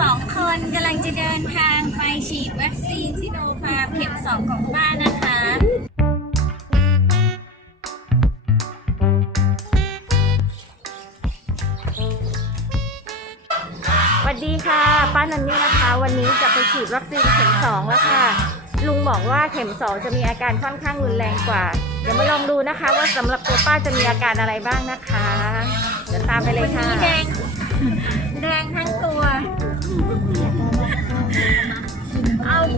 สองคนกำลังจะเดินทางไปฉีดวัคซีนซิโนฟาร์มเข็มสองของบ้านนะคะสวัสดีค่ะ ป้านันนี่นะคะ วันนี้จะไปฉีดวัคซีนเข็มสองแล้วค่ะลุงบอกว่าเข็มสองจะมีอาการค่อนข้างรุนแรงกว่า เดี๋ยวมาลองดูนะคะ ว่าสำหรับตัวป้าจะมีอาการอะไรบ้างนะคะ เดี๋ยวตามไปเลยค่ะ แดง แดงทั้ง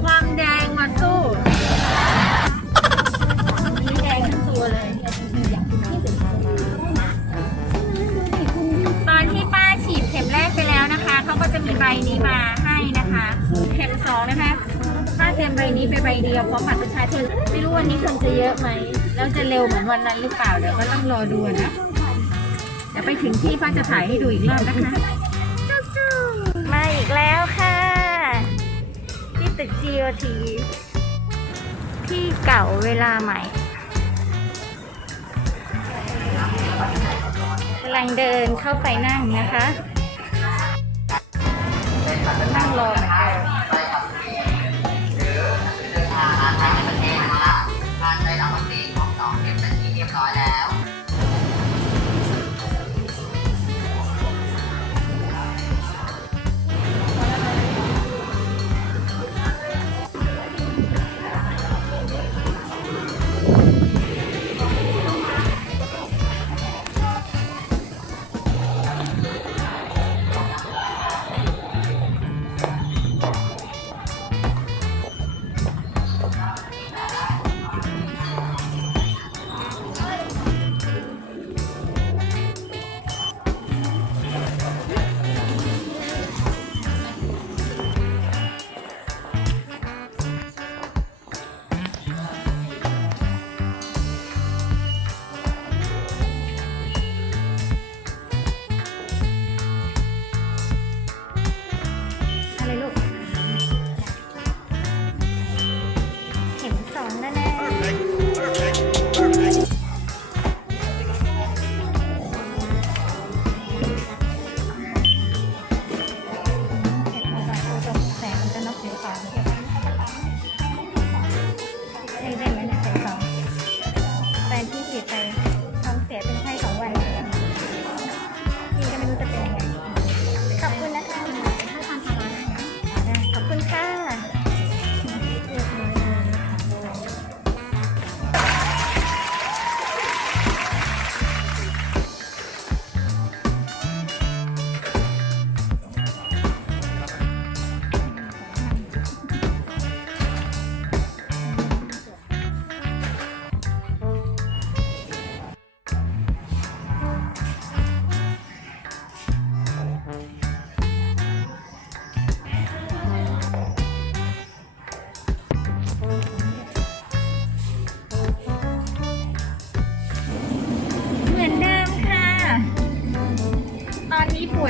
ความแดงมาสู้นี่แดงทั้งตัวเลยตอนที่ป้าฉีดเข็มแรกไปแล้วนะคะ เขาก็จะมีใบนี้มาให้นะคะ เข็มสองนะคะ ป้าเตรียมใบนี้ไปใบเดียวพร้อมบัตรประชาชน ไม่รู้วันนี้คนจะเยอะไหม แล้วจะเร็วเหมือนวันนั้นหรือเปล่า เดี๋ยวก็ต้องรอดูนะ เดี๋ยวไปถึงที่ป้าจะถ่ายให้ดูอีกรอบนะคะ มาอีกแล้วค่ะที่ ตึก GOT ที่เก่าเวลาใหม่กำลังเดินเข้าไปนั่งนะคะ นั่งรอเหมือนกัน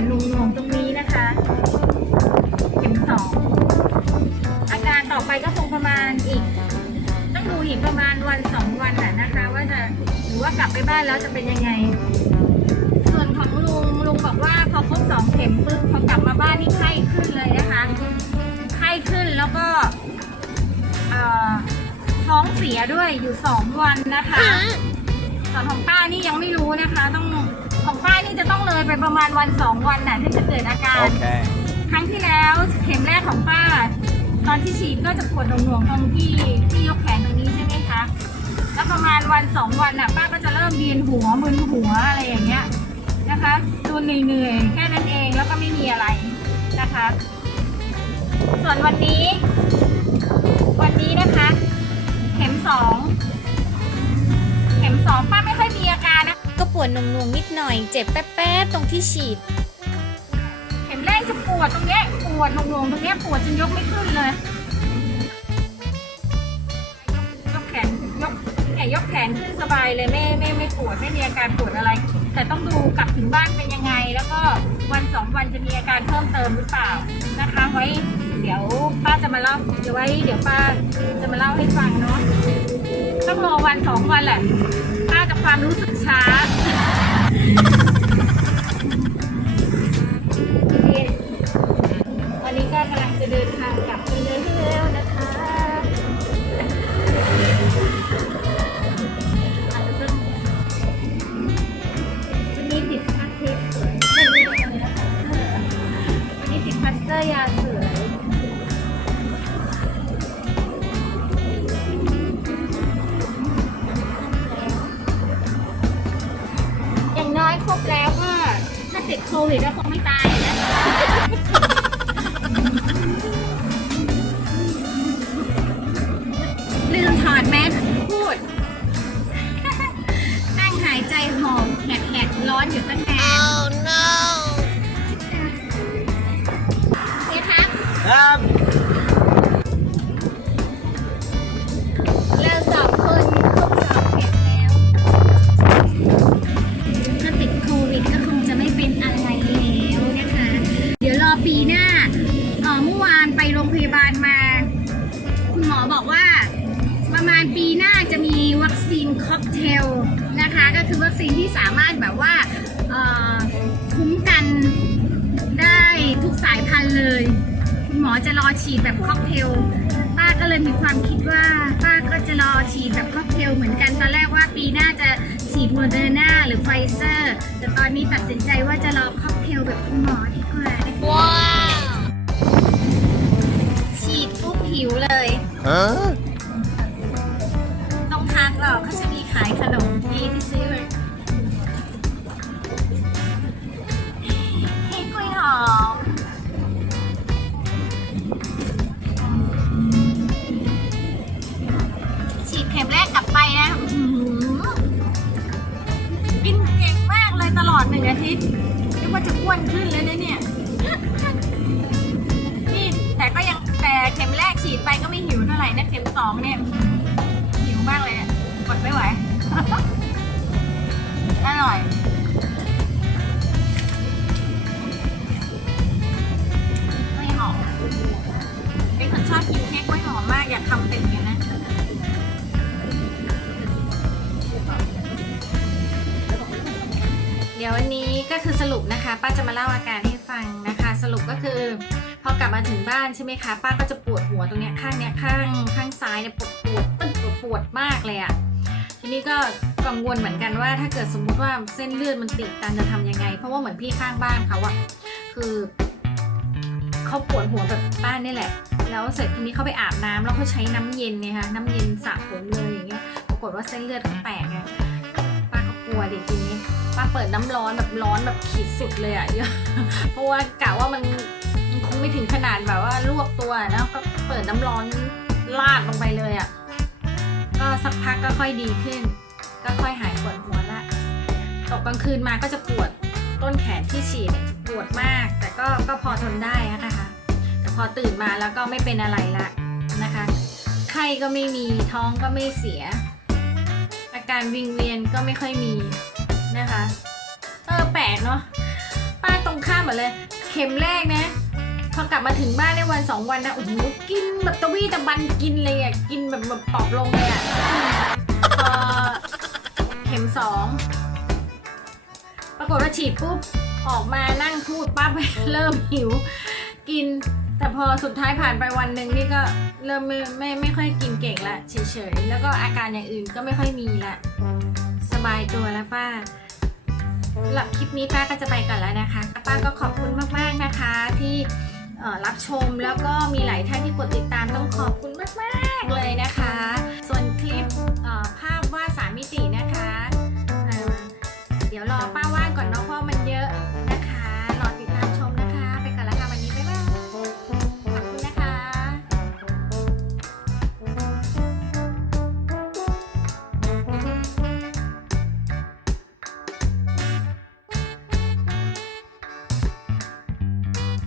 อนนี้ปวดหนุ่งตรงนี้นะคะเข็มสองอาการต่อไปก็คงประมาณอีก ต้องดูอีกประมาณวันสองวันน่ะนะคะ ว่าจะหรือว่ากลับไปบ้านแล้วจะเป็นยังไง ส่วนของลุงลุงบอกว่าพอครบสองเข็มปุ๊บพอกลับมาบ้านนี่ไข้ขึ้นเลยนะคะไข้ขึ้นแล้วก็ท้องเสียด้วยอยู่สองวันนะคะส่วนของป้านี่ยังไม่รู้นะคะ ต้อง ของป้านี่จะต้องเลยไปประมาณวันสองวันน่ะที่จะเกิดอาการ Okay. ครั้งที่แล้วเข็มแรกของป้า ตอนที่ฉีดก็จะปวดหน่วงๆตรงที่ที่ยกแขนตรงนี้ใช่ไหมคะ แล้วประมาณวันสองวันน่ะป้าก็จะเริ่มเวียนหัวมึนหัวอะไรอย่างเงี้ยนะคะดูเหนื่อยๆแค่นั้นเองแล้วก็ไม่มีอะไรนะคะ ส่วนวันนี้ วันนี้นะคะ เข็มสองเข็มสองป้าไม่ค่อย ปวดหน่วงๆนิดหน่อย เจ็บแป๊บๆตรงที่ฉีดเข็มแรกจะปวดตรงเนี้ยปวดหน่วงๆตรงเนี้ยปวดจนยกไม่ขึ้นเลย ยกแขนยกเนี่ยยกแขนขึ้นสบายเลยไม่ไม่ไม่ปวดไม่มีอาการปวดอะไร แต่ต้องดูกลับถึงบ้านเป็นยังไง แล้วก็วันสองวันจะมีอาการเพิ่มเติมหรือเปล่านะคะไว้ เดี๋ยวป้าจะมาเล่าเดี๋ยวไว้ เดี๋ยวป้าจะมาเล่าให้ฟังเนาะต้องรอวันสองวันแหละป้ากับความรู้สึกช้าวันนี้ก็กำลังจะเดินทางกลับ ใต้นะคะลืมถอดแมสพูด นั่งหายใจหอบแหกๆร้อนอยู่ตั้งนาน oh no เฮียครับ ครับ คะก็คือวัคซีนที่สามารถแบบว่าเอ่อคุ้มกันได้ทุกสายพันธุ์เลย คุณหมอจะรอฉีดแบบค็อกเทลป้าก็เลยมีความคิดว่าป้าก็จะรอฉีดแบบค็อกเทลเหมือนกันตอนแรกว่าปีหน้าจะฉีดโมเดอร์นาหรือไฟเซอร์ แต่ตอนนี้ตัดสินใจว่าจะรอค็อกเทลแบบคุณหมอดีกว่าว้าวฉีดปุ๊บหิวเลย Huh? ต้องทักหรอกเขาจะมีขายขนมนี่ที่ซื้อ ฉีดเข็มแรกกลับไปนะอื้อหือกินเก่งมากเลยตลอดหนึ่งอาทิตย์เรียกว่าจะอ้วนขึ้นแล้วนะเนี่ย นี่แต่ก็ยังแต่เข็มแรกฉีดไปก็ไม่หิวเท่าไหร่นะเข็มสองเนี่ย หิวมากเลยอะกดไม่ไหว อร่อย ไม่หอมเป็นคนชอบกินเค้กกล้วยหอมมากอยากทำเป็นอย่างนั้น ดี๋ยววันนี้ก็คือสรุปนะคะ ป้าจะมาเล่าอาการให้ฟังนะคะ สรุปก็คือ พอกลับมาถึงบ้านใช่ไหมคะ ป้าก็จะปวดหัวตรงเนี้ยข้างเนี้ยข้างข้างซ้ายเนี่ยปวดปวดตึ๊ดปวดปวดมากเลยอะทีนี้ก็กังวลเหมือนกันว่า ถ้าเกิดสมมุติว่าเส้นเลือดมันติดตันจะทำยังไง เพราะว่าเหมือนพี่ข้างบ้านเขาอะคือเขาปวดหัวแบบป้านี่แหละ แล้วเสร็จทีนี้เขาไปอาบน้ำแล้วเขาใช้น้ำเย็นเนี่ยค่ะ น้ำเย็นสระผมเลยอย่างเงี้ย ปรากฏว่าเส้นเลือดเขาแตกไง ลัวดิทีนี้ป้าเปิดน้ำร้อนแบบร้อนแบบขีดสุดเลยอะเพราะว่ากะว่ามันมันคงไม่ถึงขนาดแบบว่าลวกตัวนะก็เปิดน้ำร้อนลาดลงไปเลยอะก็สักพักก็ค่อยดีขึ้น ก็ค่อยหายปวดหัวละตกกลางคืนมาก็จะปวดต้นแขนที่ฉีดปวดมาก แต่ก็ก็พอทนได้นะคะแต่พอตื่นมาแล้วก็ไม่เป็นอะไรละนะคะไข้ก็ไม่มีท้องก็ไม่เสีย การวิงเวียนก็ไม่ค่อยมีนะคะ เออแปลกเนาะป้าตรงข้ามหมดเลย เข็มแรกนะพอกลับมาถึงบ้านได้วันสองวันนะโอ้โหกินแบบตะวี่ตะบันกินเลยอะกินแบบแบบปอบลงเลยอะพอเข็มสองปรากฏว่าฉีดปุ๊บออกมานั่งพูดปั๊บเริ่มหิว กิน แต่พอสุดท้ายผ่านไปวันหนึ่งนี่ก็เริ่มไม่ไม่ไม่ค่อยกินเก่งละเฉยๆ แล้วก็อาการอย่างอื่นก็ไม่ค่อยมีละ สบายตัวแล้วป้าสำหรับคลิปนี้ป้าก็จะไปก่อนแล้วนะคะ ป้าก็ขอบคุณมากๆนะคะที่รับชมแล้วก็มีหลายท่านที่กดติดตามต้องขอบคุณมากๆเลยนะคะ ส่วนคลิปภาพวาดสามมิตินะคะ เดี๋ยวรอป้า